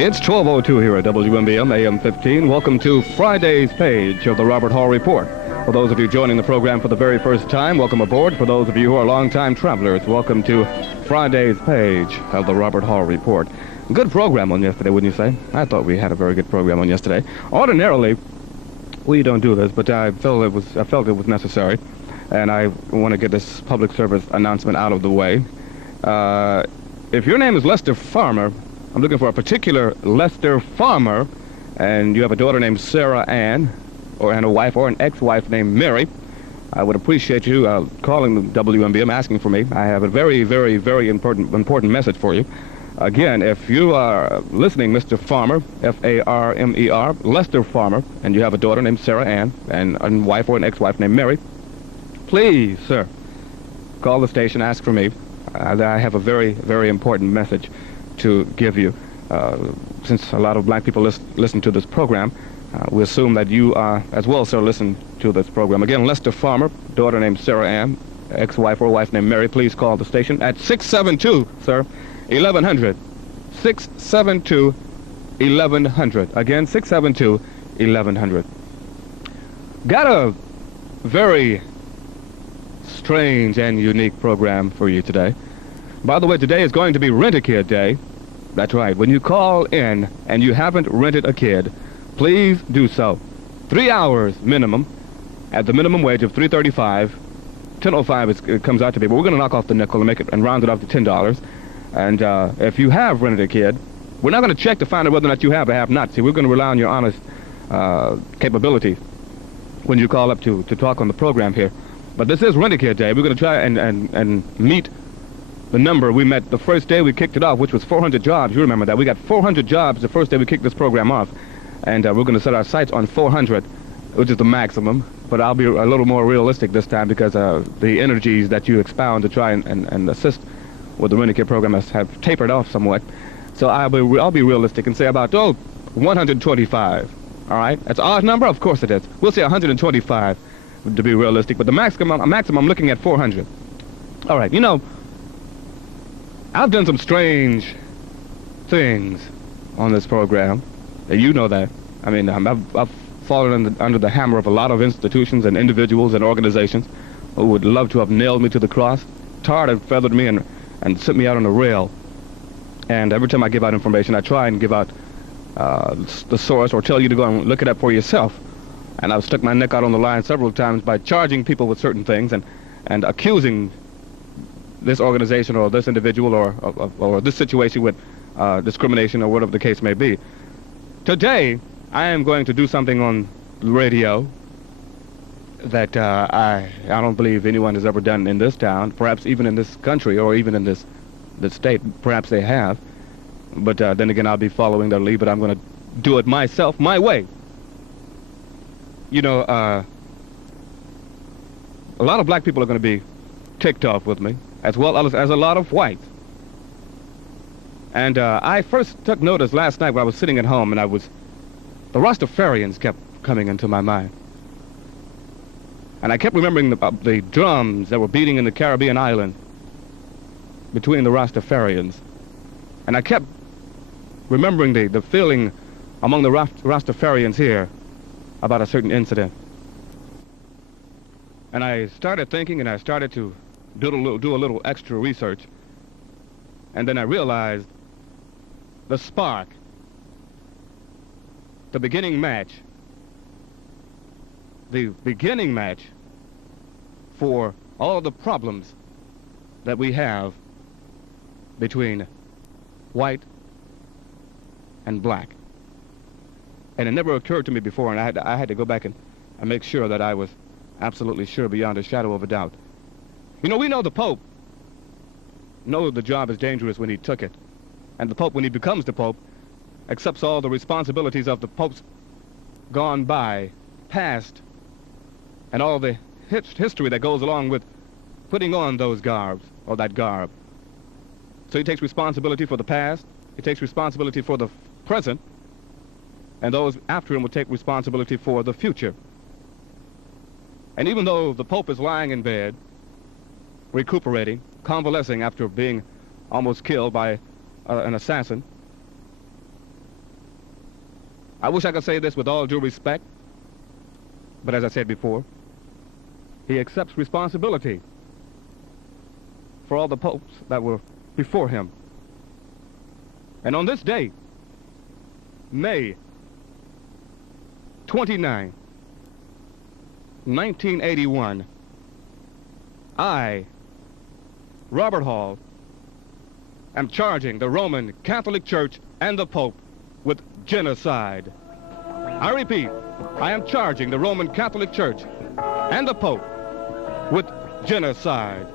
It's 12:02 here at WMBM AM-15. Welcome to Friday's page of the Robert Hall Report. For those of you joining the program for the very first time, welcome aboard. For those of you who are longtime travelers, welcome to Friday's page of the Robert Hall Report. Good program on yesterday, wouldn't you say? I thought we had a very good program on yesterday. Ordinarily, we don't do this, but I felt it was necessary, and I want to get this public service announcement out of the way. If your name is Lester Farmer, I'm looking for a particular Lester Farmer, and you have a daughter named Sarah Ann, and a wife or an ex-wife named Mary. I would appreciate you calling the WMBM, asking for me. I have a very, very, very important message for you. Again, if you are listening, Mr. Farmer, F-A-R-M-E-R, Lester Farmer, and you have a daughter named Sarah Ann, and a wife or an ex-wife named Mary, please, sir, call the station, ask for me. I have a very, very important message to give you. Since a lot of black people listen to this program, we assume that you as well, sir, listen to this program. Again, Lester Farmer, daughter named Sarah Ann, ex-wife or wife named Mary, please call the station at 672, sir, 1100. 672 1100. Again, 672 1100. Got a very strange and unique program for you today. By the way, today is going to be Rent-A-Kid Day. That's right. When you call in and you haven't rented a kid, please do so. 3 hours minimum at the minimum wage of $3.35. $10.05 it comes out to be, but we're going to knock off the nickel and make it and round it up to $10. And if you have rented a kid, we're not going to check to find out whether or not you have or have not. See, we're going to rely on your honest capability when you call up to talk on the program here. But this is Rent-A-Kid Day. We're going to try and meet the number we met the first day we kicked it off, which was 400 jobs. You remember that. We got 400 jobs the first day we kicked this program off. And we're going to set our sights on 400, which is the maximum. But I'll be a little more realistic this time because the energies that you expound to try and assist with the Rent-A-Kid program have tapered off somewhat. So I'll be realistic and say about 125. All right? That's an odd number? Of course it is. We'll say 125 to be realistic. But the maximum I'm looking at 400. All right. You know, I've done some strange things on this program. You know that. I mean, I've fallen under the hammer of a lot of institutions and individuals and organizations who would love to have nailed me to the cross, tarred and feathered me, and sent me out on a rail. And every time I give out information, I try and give out the source or tell you to go and look it up for yourself. And I've stuck my neck out on the line several times by charging people with certain things and accusing this organization or this individual or this situation with discrimination or whatever the case may be. Today, I am going to do something on the radio that I don't believe anyone has ever done in this town, perhaps even in this country or even in this state. Perhaps they have. But then again, I'll be following their lead, but I'm going to do it myself, my way. You know, a lot of black people are going to be ticked off with me, as well as a lot of whites. And I first took notice last night when I was sitting at home, and the Rastafarians kept coming into my mind. And I kept remembering the drums that were beating in the Caribbean island between the Rastafarians. And I kept remembering the feeling among the Rastafarians here about a certain incident. And I started thinking, and I started to do a little extra research. And then I realized the spark, the beginning match for all of the problems that we have between white and black. And it never occurred to me before, and I had to go back and make sure that I was absolutely sure beyond a shadow of a doubt. You know, we know the Pope knows the job is dangerous when he took it. And the Pope, when he becomes the Pope, accepts all the responsibilities of the popes gone by, past, and all the history that goes along with putting on those garbs, or that garb. So he takes responsibility for the past, he takes responsibility for the present, and those after him will take responsibility for the future. And even though the Pope is lying in bed, recuperating, convalescing after being almost killed by an assassin, I wish I could say this with all due respect, but as I said before, he accepts responsibility for all the popes that were before him. And on this day, May 29, 1981, I, Robert Hall, am charging the Roman Catholic Church and the Pope with genocide. I repeat, I am charging the Roman Catholic Church and the Pope with genocide.